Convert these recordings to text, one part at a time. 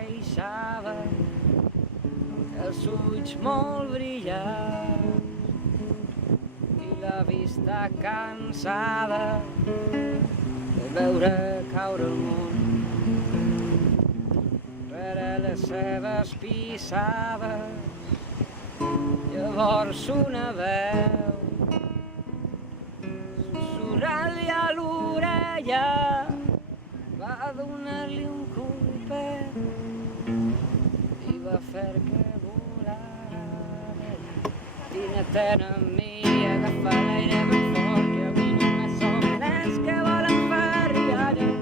queixava, els ulls molt brillants i la vista cansada de veure caure el món per les seves pissades. Llavors una veu sussurrant-li a l'orella va donar-li un colpet i va fer que volara. Vine-te'n amb mi, agafa l'aire ben fort, que avui només som nens que volen fer rialles.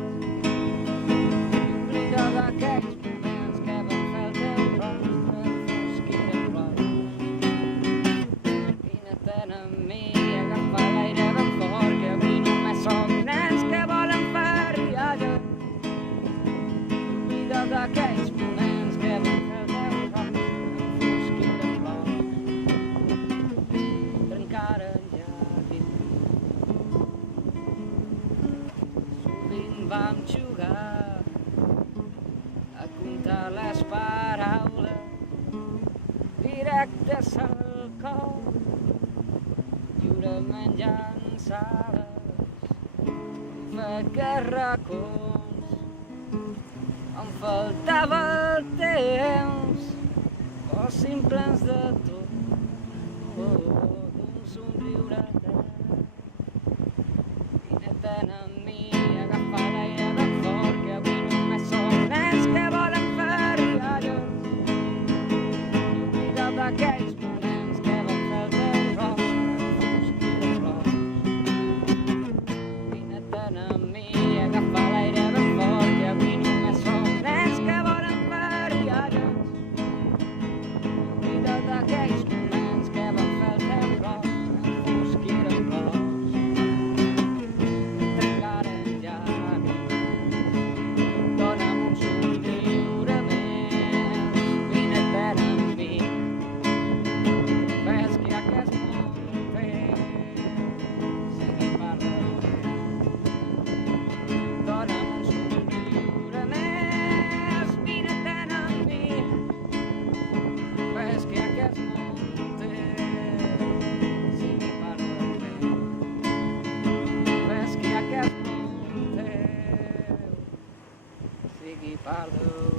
Oblida d'aquells moments que van fer el teu rostre fosc i de plors. Vine-te'n amb mi, agafa l'aire ben fort, que avui només som nens que volen fer rialles. Oblida d'aquells moments que van fer el teu rostre fosc i de plors. Trencar el llavi. Sovint vam jugar a comptar les paraules directes al cor, lliurement llançades, feques racons on faltava el temps, fossin plens de tot, d'un somriure tern. Vine-te'n amb mi, agafa l'aire ben fort, que avui només som nens que volen fer rialles. I oblida d'aquells moments que van fer el teu rostre fosc i de plors. Vine-te'n amb mi, agafa l'aire ben fort, que avui només som nens que volen fer rialles. I oblida d'aquells moments que van fer el teu rostre fosc i de plors. Trencar el llavi, dona'm un somriure més, vine-te'n amb mi, fes que aquest món teu sigui part del meu. Dona'm un somriure més, vine-te'n amb mi, fes que aquest món teu sigui part del meu. Fes que aquest món teu sigui part del